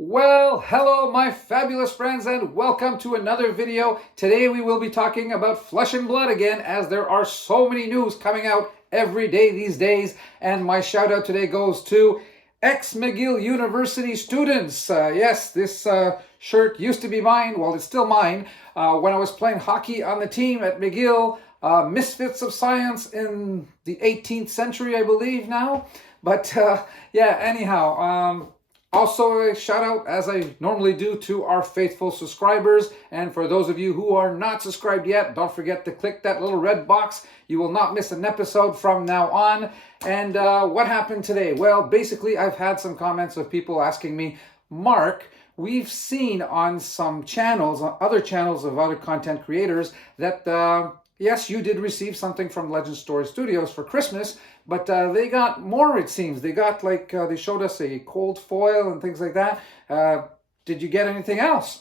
Well, hello my fabulous friends and welcome to another video. Today we will be talking about Flesh and Blood again, as there are so many news coming out every day these days. And my shout out today goes to ex-McGill University students. Yes, this shirt used to be mine. Well, it's still mine. When I was playing hockey on the team at McGill, Misfits of Science in the 18th century, I believe now. But yeah, anyhow, also, a shout out, as I normally do, to our faithful subscribers. And for those of you who are not subscribed yet, don't forget to click that little red box. You will not miss an episode from now on. And what happened today? Well, basically, I've had some comments of people asking me, Mark, we've seen on some channels, on other channels of other content creators, that yes, you did receive something from Legend Story Studios for Christmas, but they got more, it seems. They got they showed us a cold foil and things like that. Did you get anything else?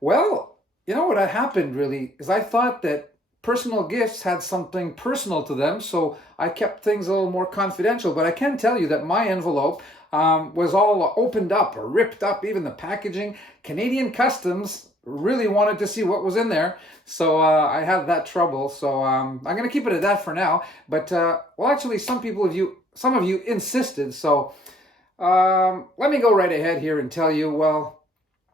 Well, you know what happened really is I thought that personal gifts had something personal to them, so I kept things a little more confidential. But I can tell you that my envelope was all opened up or ripped up, even the packaging. Canadian Customs really wanted to see what was in there, so I have that trouble. So I'm going to keep it at that for now. But well, actually, some of you insisted. So let me go right ahead here and tell you. Well,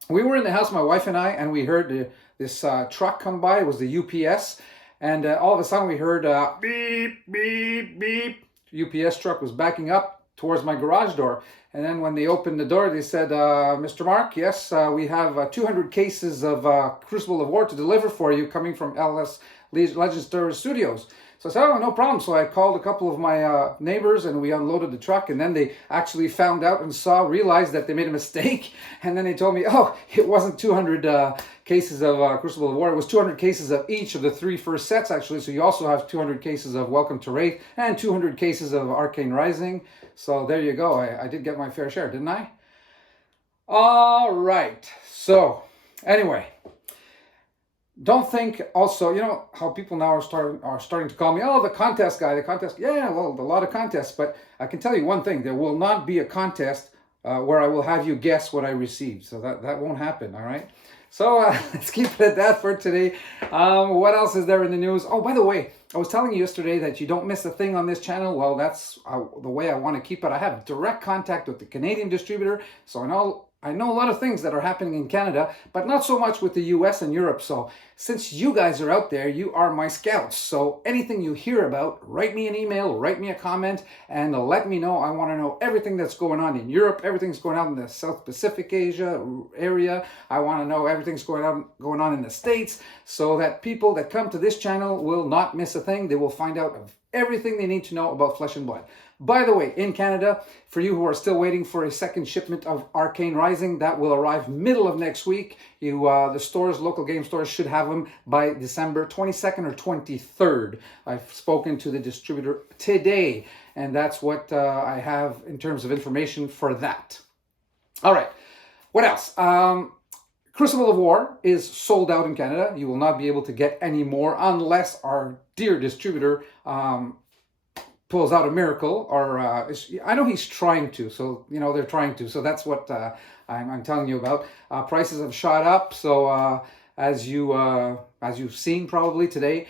we were in the house, my wife and I, and we heard this truck come by. It was the UPS, and all of a sudden we heard beep, beep, beep. UPS truck was backing up towards my garage door. And then when they opened the door, they said, Mr. Mark, yes, we have 200 cases of Crucible of War to deliver for you coming from LS Legend Story Studios. So I said, oh, no problem. So I called a couple of my neighbors and we unloaded the truck. And then they actually found out and realized that they made a mistake. And then they told me, oh, it wasn't 200 cases of Crucible of War. It was 200 cases of each of the three first sets, actually. So you also have 200 cases of Welcome to Wraith and 200 cases of Arcane Rising. So there you go. I did get my fair share, didn't I? All right. So anyway, don't think also, you know how people now are starting to call me, oh, the contest guy, the contest. Yeah, well, a lot of contests. But I can tell you one thing. There will not be a contest where I will have you guess what I received. So that won't happen, all right? So let's keep it at that for today. What else is there in the news? Oh, by the way, I was telling you yesterday that you don't miss a thing on this channel. Well, that's the way I want to keep it. I have direct contact with the Canadian distributor, so I know a lot of things that are happening in Canada, but not so much with the US and Europe. So since you guys are out there, you are my scouts. So anything you hear about, write me an email, write me a comment, and let me know. I want to know everything that's going on in Europe, everything's going on in the South Pacific Asia area. I want to know everything's going on in the States, so that people that come to this channel will not miss a thing. They will find out of everything they need to know about Flesh and Blood. By the way, in Canada, for you who are still waiting for a second shipment of Arcane Rising, that will arrive middle of next week. The stores, local game stores, should have them by December 22nd or 23rd. I've spoken to the distributor today, and that's what I have in terms of information for that. All right, what else? Crucible of War is sold out in Canada. You will not be able to get any more unless our dear distributor pulls out a miracle, or I know he's trying to, so you know they're trying to, so that's what I'm telling you about. Prices have shot up, so as you've seen probably today,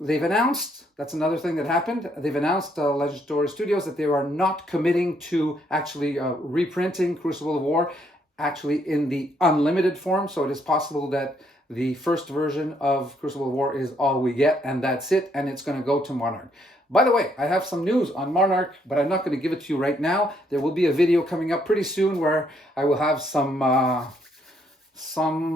they've announced, that's another thing that happened, they've announced Legend Story Studios that they are not committing to actually reprinting Crucible of War actually in the unlimited form. So it is possible that the first version of Crucible of War is all we get, and that's it, and it's going to go to Monarch. By the way, I have some news on Monarch, but I'm not going to give it to you right now. There will be a video coming up pretty soon where I will have some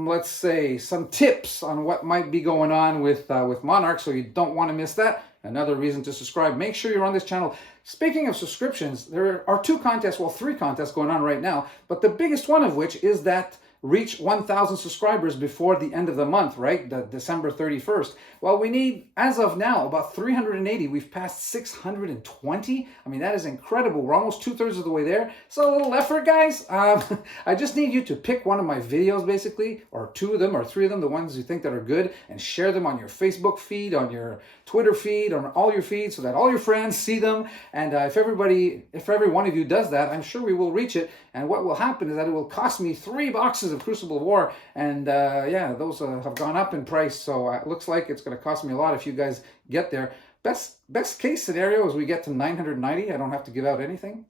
let's say, some tips on what might be going on with Monarch, so you don't want to miss that. Another reason to subscribe. Make sure you're on this channel. Speaking of subscriptions, there are three contests going on right now, but the biggest one of which is that reach 1,000 subscribers before the end of the month, right? The December 31st. Well, we need, as of now, about 380. We've passed 620. I mean, that is incredible. We're almost 2/3 of the way there. So a little effort, guys. I just need you to pick one of my videos, basically, or 2 of them, or 3 of them, the ones you think that are good, and share them on your Facebook feed, on your Twitter feed, on all your feeds, so that all your friends see them. And if every one of you does that, I'm sure we will reach it. And what will happen is that it will cost me 3 boxes of Crucible of War. And yeah, those have gone up in price. So it looks like it's going to cost me a lot if you guys get there. Best case scenario is we get to 990. I don't have to give out anything.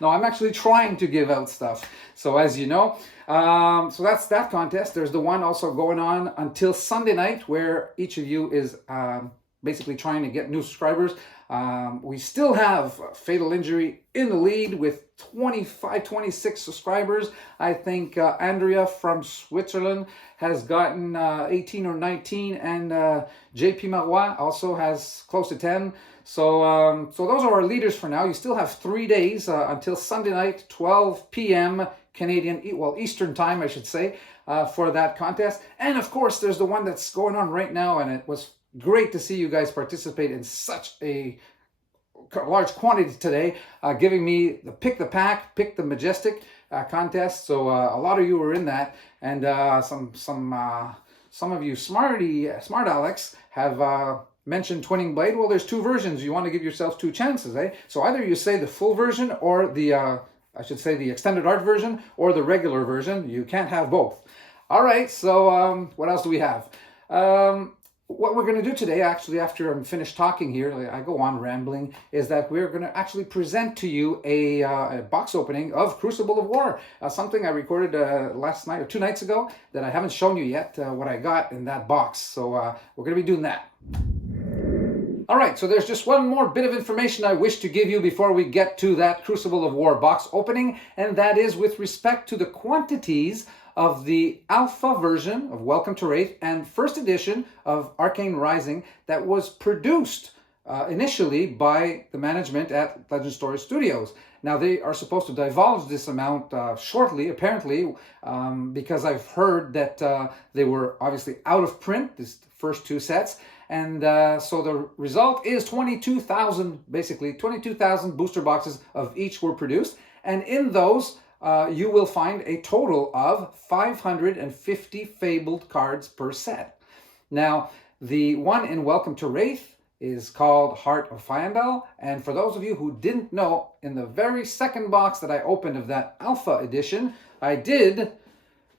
No, I'm actually trying to give out stuff. So as you know, so that's that contest. There's the one also going on until Sunday night where each of you is basically trying to get new subscribers. We still have Fatal Injury in the lead with 26 subscribers. I think Andrea from Switzerland has gotten 18 or 19, and JP Marois also has close to 10. So those are our leaders for now. You still have 3 days until Sunday night, 12 p.m. Canadian, well, Eastern time, I should say, for that contest. And of course, there's the one that's going on right now, and it was great to see you guys participate in such a large quantity today, giving me the Pick the Pack, Pick the Majestic contest. So a lot of you were in that, and some of you smart Alex have mentioned Twinning Blade. Well, there's 2 versions. You want to give yourself 2 chances, eh? So either you say the full version or the I should say the extended art version or the regular version. You can't have both. All right, so what else do we have? What we're going to do today, actually, after I'm finished talking here, I go on rambling, is that we're going to actually present to you a box opening of Crucible of War, something I recorded last night or 2 nights ago that I haven't shown you yet, what I got in that box. So we're going to be doing that. All right, so there's just one more bit of information I wish to give you before we get to that Crucible of War box opening, and that is with respect to the quantities of the alpha version of Welcome to Wraith and first edition of Arcane Rising that was produced initially by the management at Legend Story Studios. Now, they are supposed to divulge this amount shortly, apparently, because I've heard that they were obviously out of print, these first 2 sets. And so the result is 22,000, basically 22,000 booster boxes of each were produced. And in those, you will find a total of 550 fabled cards per set. Now, the one in Welcome to Wraith is called Heart of Fyendal. And for those of you who didn't know, in the very second box that I opened of that Alpha edition, I did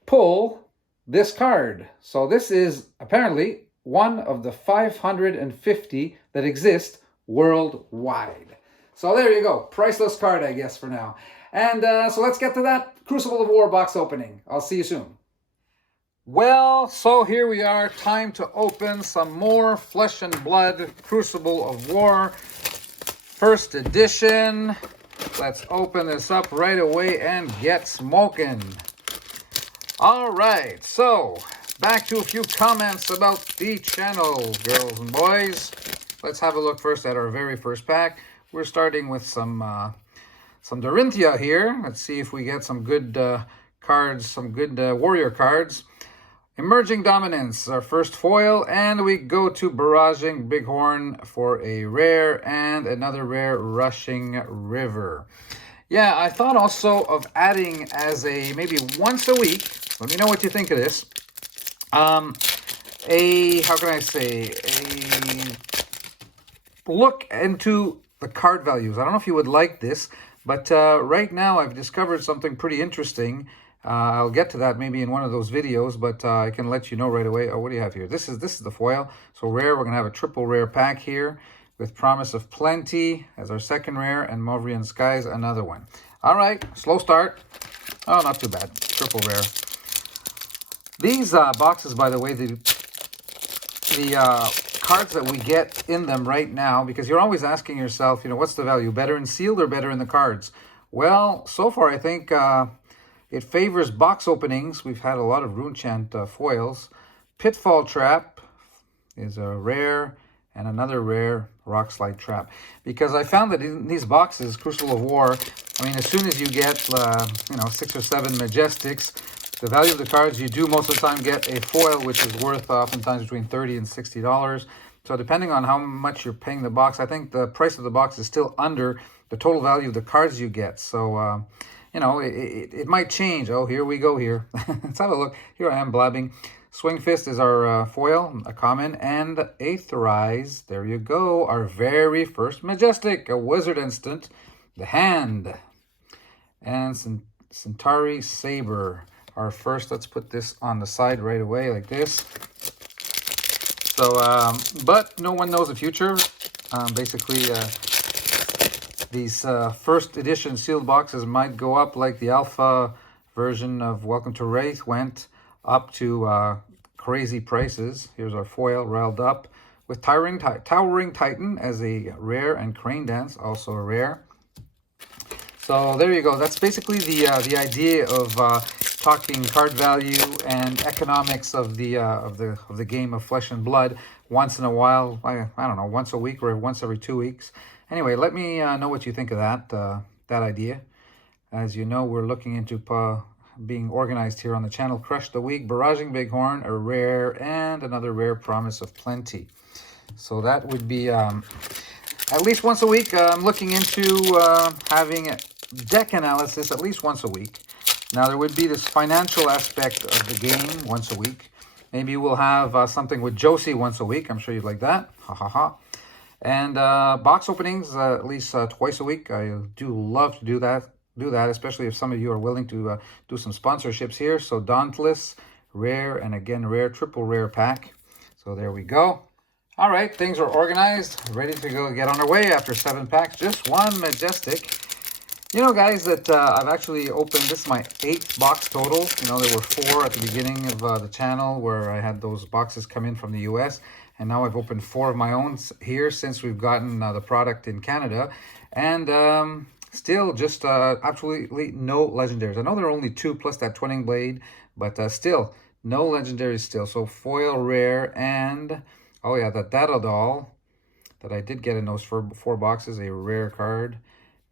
pull this card. So this is apparently one of the 550 that exist worldwide. So there you go. Priceless card, I guess, for now. And so let's get to that Crucible of War box opening. I'll see you soon. Well, so here we are. Time to open some more Flesh and Blood Crucible of War. First edition. Let's open this up right away and get smoking. All right, so back to a few comments about the channel, girls and boys. Let's have a look first at our very first pack. We're starting with some Dorinthia here. Let's see if we get some good cards, some good warrior cards. Emerging Dominance, our first foil, and we go to Barraging Bighorn for a rare and another rare, Rushing River. Yeah, I thought also of adding as a maybe once a week. Let me know what you think of this. How can I say, a look into the card values. I don't know if you would like this, but right now I've discovered something pretty interesting. I'll get to that maybe in one of those videos, but I can let you know right away. Oh, what do you have here? This is the foil. So rare, we're going to have a triple rare pack here with Promise of Plenty as our second rare, and Mauvrian Skies, another one. All right, slow start. Oh, not too bad. Triple rare. These boxes, by the way, the cards that we get in them right now, because you're always asking yourself, you know, what's the value? Better in sealed or better in the cards? Well, so far I think it favors box openings. We've had a lot of Runechant foils. Pitfall Trap is a rare, and another rare Rockslide Trap. Because I found that in these boxes, Crucible of War, I mean, as soon as you get, 6 or 7 Majestics, the value of the cards, you do most of the time get a foil, which is worth oftentimes between $30 and $60. So depending on how much you're paying the box, I think the price of the box is still under the total value of the cards you get. So, you know, it might change. Oh, here we go here. Let's have a look. Here I am blabbing. Swing Fist is our foil, a common, and Aetherize, there you go, our very first Majestic, a Wizard instant, the Hand, and Centauri Saber, our first. Let's put this on the side right away like this. So, but no one knows the future. Basically, these first edition sealed boxes might go up like the alpha version of Welcome to Wraith went up to crazy prices. Here's our foil riled up with Towering Titan as a rare, and Crane Dance also a rare. So there you go. That's basically the idea of talking card value and economics of the game of Flesh and Blood once in a while. I don't know, once a week or once every 2 weeks. Anyway, let me know what you think of that idea. As you know, we're looking into being organized here on the channel. Crush the Week, Barraging Bighorn, a rare, and another rare, Promise of Plenty. So that would be at least once a week. I'm looking into having a deck analysis at least once a week. Now there would be this financial aspect of the game once a week. Maybe we'll have something with Josie once a week. I'm sure you'd like that. Ha ha ha. And box openings at least twice a week. I do love to do that, especially if some of you are willing to do some sponsorships here. So Dauntless, rare, and again rare, triple rare pack. So there we go. All right, things are organized, ready to go get on our way after 7 packs. Just one Majestic. You know, guys, that I've actually opened, this is my 8th box total. You know, there were 4 at the beginning of the channel where I had those boxes come in from the US. And now I've opened 4 of my own here since we've gotten the product in Canada. And still just absolutely no legendaries. I know there are only 2 plus that Twinning Blade, but still no legendaries still. So foil rare and, oh yeah, that Doll that I did get in those 4 boxes, a rare card.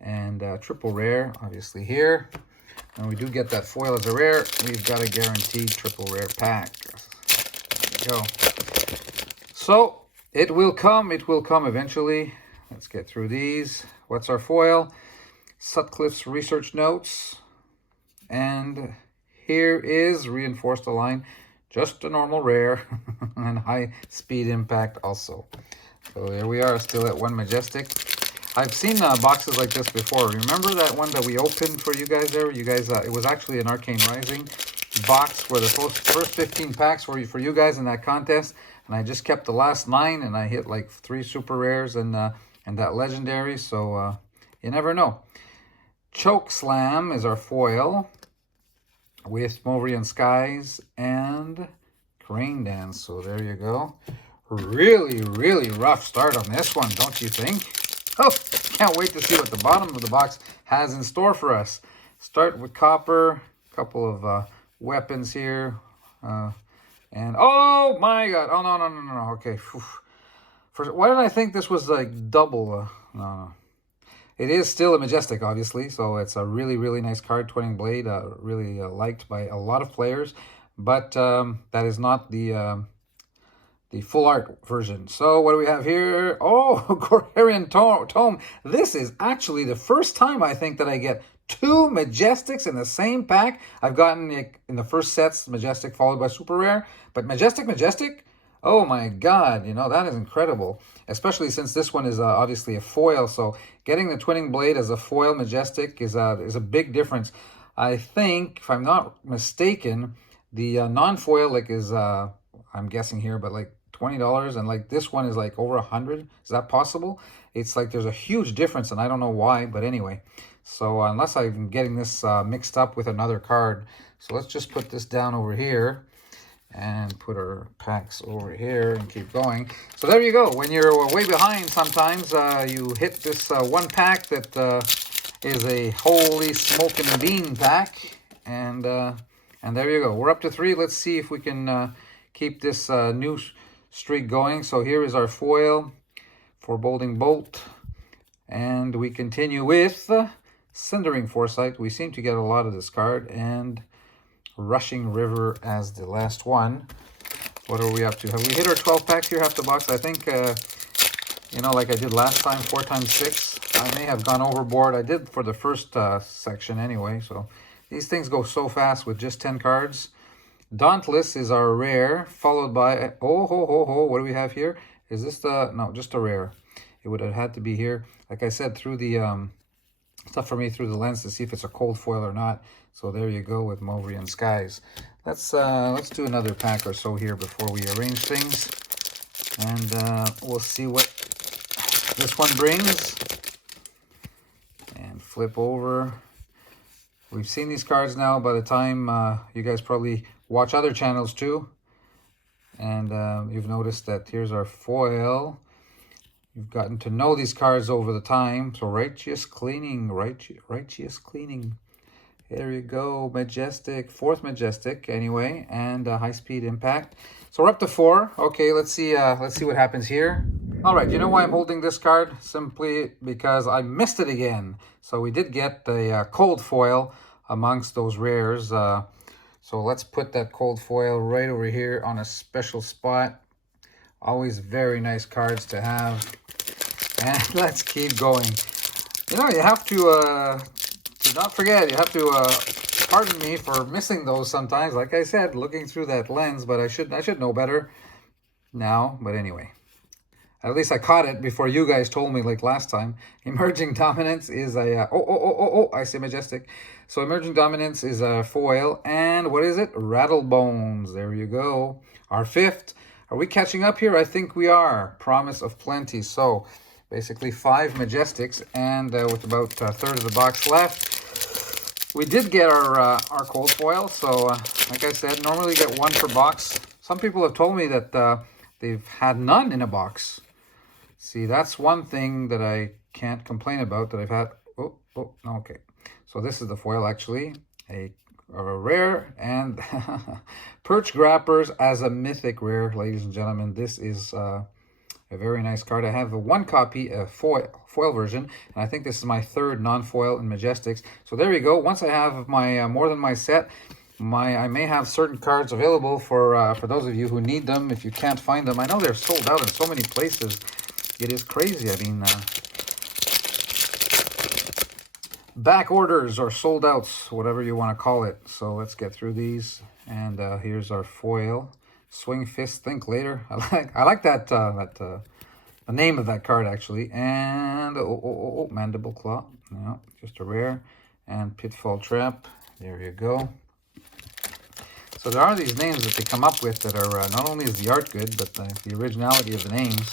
And triple rare, obviously here. And we do get that foil as a rare. We've got a guaranteed triple rare pack. There we go. So it will come eventually. Let's get through these. What's our foil? Sutcliffe's Research Notes. And here is Reinforced Align. Just a normal rare. And High Speed Impact also. So there we are, still at 1 Majestic. I've seen boxes like this before. Remember that one that we opened for you guys there? You guys, it was actually an Arcane Rising box where the first 15 packs were for you guys in that contest. And I just kept the last 9 and I hit like 3 super rares and that legendary. So you never know. Choke Slam is our foil with Movrian Skies and Crane Dance. So there you go. Really, really rough start on this one, don't you think? Oh, can't wait to see what the bottom of the box has in store for us. Start with copper, a couple of weapons here. And oh my god, oh no, okay. Why did I think this was like double? No. It is still a Majestic, obviously, so it's a really, really nice card, Twinning Blade, really liked by a lot of players. But that is not the full art version. So what do we have here? Oh, Gorharian Tome. This is actually the first time I think that I get 2 Majestics in the same pack. I've gotten in the first sets Majestic followed by super rare, but Majestic, oh my god, you know, that is incredible, especially since this one is obviously a foil. So getting the Twinning Blade as a foil Majestic is a big difference. I think, if I'm not mistaken, the non-foil like is I'm guessing here, but like $20, and like this one is like over 100. Is that possible? It's like there's a huge difference, and I don't know why, but anyway. So unless I'm getting this mixed up with another card. So let's just put this down over here and put our packs over here and keep going. So there you go. When you're way behind, sometimes you hit this one pack that is a holy smoking bean pack, and there you go. We're up to 3. Let's see if we can keep this new streak going. So here is our foil, Foreboding Bolt, and we continue with Cindering Foresight. We seem to get a lot of this card, and Rushing River as the last one. What are we up to? Have we hit our 12 packs here, half the box? I think, you know, like I did last time, 4 times 6. I may have gone overboard. I did for the first section anyway. So these things go so fast with just 10 cards. Dauntless is our rare, followed by, oh, ho, ho, ho, what do we have here? Is this the, no, just a rare. It would have had to be here. Like I said, through the, it's tough for me through the lens to see if it's a cold foil or not. So there you go with Movrian Skies. Let's do another pack or so here before we arrange things. And we'll see what this one brings. And flip over. We've seen these cards now by the time you guys probably watch other channels too. And you've noticed that here's our foil. You've gotten to know these cards over the time. So Righteous Cleaning, Righteous Cleaning. There you go, Majestic, 4th Majestic anyway, and High Speed Impact. So we're up to 4. Okay, let's see what happens here. All right, you know why I'm holding this card? Simply because I missed it again. So we did get the cold foil amongst those rares. So let's put that cold foil right over here on a special spot. Always very nice cards to have. And let's keep going. You know, you have to not forget, you have to pardon me for missing those sometimes. Like I said, looking through that lens, but I should know better now. But anyway, at least I caught it before you guys told me like last time. Emerging Dominance is a I say Majestic. So Emerging Dominance is a foil, and what is it? Rattlebones. There you go. Our 5th. Are we catching up here? I think we are. Promise of Plenty. So basically 5 Majestics, and with about a third of the box left. We did get our cold foil, so like I said, normally get 1 per box. Some people have told me that they've had none in a box. See, that's one thing that I can't complain about, that I've had. Okay. So this is the foil, actually. A rare, and Perch Grappers as a mythic rare, ladies and gentlemen. This is a very nice card. I have a 1 copy, a foil version, and I think this is my 3rd non-foil in Majestics. So there you go. Once I have my more than my set, I may have certain cards available for those of you who need them. If you can't find them, I know they're sold out in so many places. It is crazy. I mean, back orders or sold outs, whatever you want to call it. So let's get through these. And here's our foil. Swing Fist, Think Later. I like that the name of that card actually. And Mandible Claw. No, just a rare. And Pitfall Trap. There you go. So there are these names that they come up with that are not only is the art good, but the originality of the names.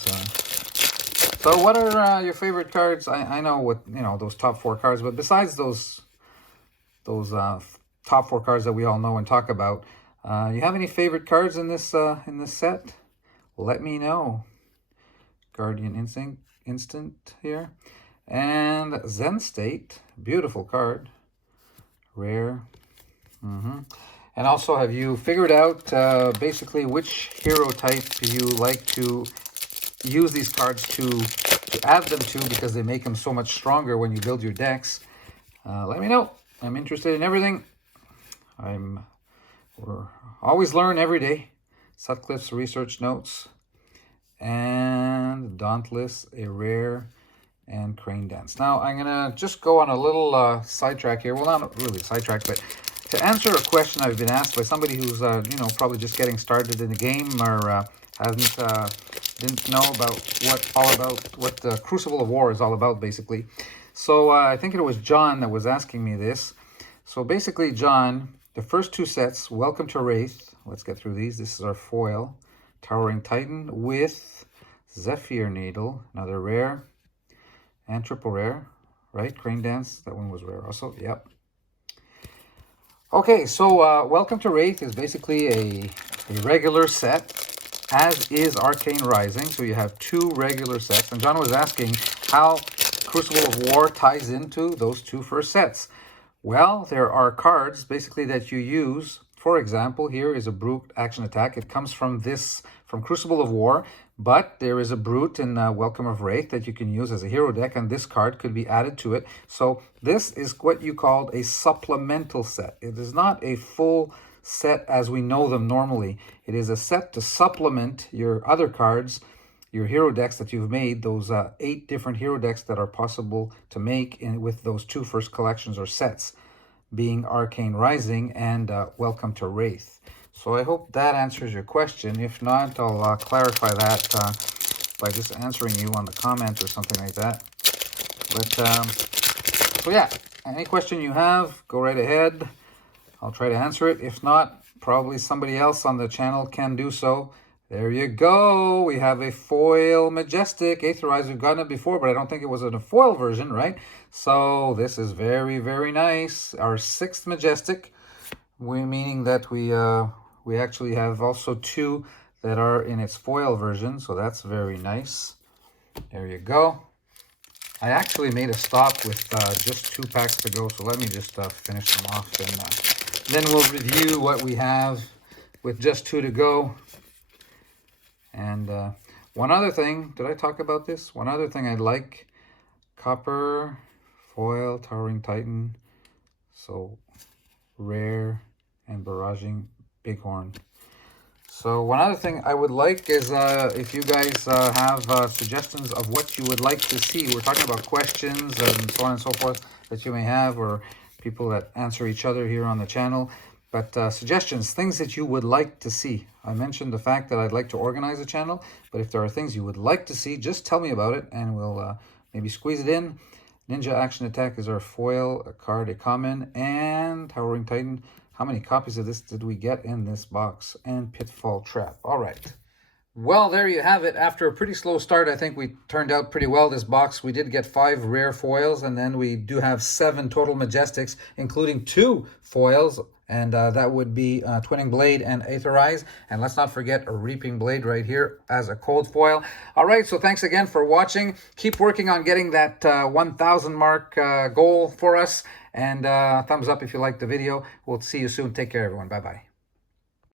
So what are your favorite cards? I know what, you know, those top 4 cards, but besides those top 4 cards that we all know and talk about, you have any favorite cards in this set? Let me know. Guardian Instant here. And Zen State, beautiful card. Rare. And also, have you figured out basically which hero type you like to use these cards to add them to, because they make them so much stronger when you build your decks? Let me know. I'm interested in everything. We're always learn every day. Sutcliffe's research notes. And Dauntless, a rare, and Crane Dance. Now, I'm going to just go on a little sidetrack here. Well, not really a sidetrack, but to answer a question I've been asked by somebody who's, you know, probably just getting started in the game, or didn't know about what the Crucible of War is all about, basically. So I think it was John that was asking me this. So basically, John, the first 2 sets, Welcome to Wraith. Let's get through these. This is our foil. Towering Titan with Zephyr Needle, another rare, and triple rare, right? Crane Dance, that one was rare also, yep. Okay, so Welcome to Wraith is basically a regular set, as is Arcane Rising. So you have 2 regular sets, and John was asking how Crucible of War ties into those 2 first sets. Well, there are cards basically that you use. For example, here is a Brute Action Attack. It comes from Crucible of War, But there is a Brute in Welcome of Wraith that you can use as a hero deck, and this card could be added to it. So this is what you called a supplemental set. It is not a full set as we know them normally. It is a set to supplement your other cards, your hero decks that you've made, those 8 different hero decks that are possible to make with those 2 first collections or sets, being Arcane Rising and Welcome to Wraith. So I hope that answers your question. If not, I'll clarify that by just answering you on the comment or something like that. But, so yeah, any question you have, go right ahead. I'll try to answer it. If not, probably somebody else on the channel can do so. There you go. We have a foil Majestic Aetherized. We've gotten it before, but I don't think it was in a foil version, right? So this is very, very nice. Our 6th Majestic, meaning that we actually have also 2 that are in its foil version, so that's very nice. There you go. I actually made a stop with just 2 packs to go, so let me just finish them off, and then we'll review what we have with just 2 to go. And one other thing, did I talk about this? One other thing I'd like, Copper, Foil, Towering Titan, so rare and barraging Bighorn. So one other thing I would like is if you guys have suggestions of what you would like to see. We're talking about questions and so on and so forth that you may have, or people that answer each other here on the channel. But suggestions, things that you would like to see. I mentioned the fact that I'd like to organize a channel, but if there are things you would like to see, just tell me about it and we'll maybe squeeze it in. Ninja Action Attack is our foil, a card, a common, and Towering Titan. How many copies of this did we get in this box? And Pitfall Trap. All right. Well, there you have it. After a pretty slow start, I think we turned out pretty well this box. We did get 5 rare foils, and then we do have 7 total Majestics, including 2 foils, and that would be Twinning Blade and Aetherize. And let's not forget a Reaping Blade right here as a cold foil. All right, so thanks again for watching. Keep working on getting that 1,000 mark goal for us, and thumbs up if you liked the video. We'll see you soon. Take care, everyone. Bye-bye.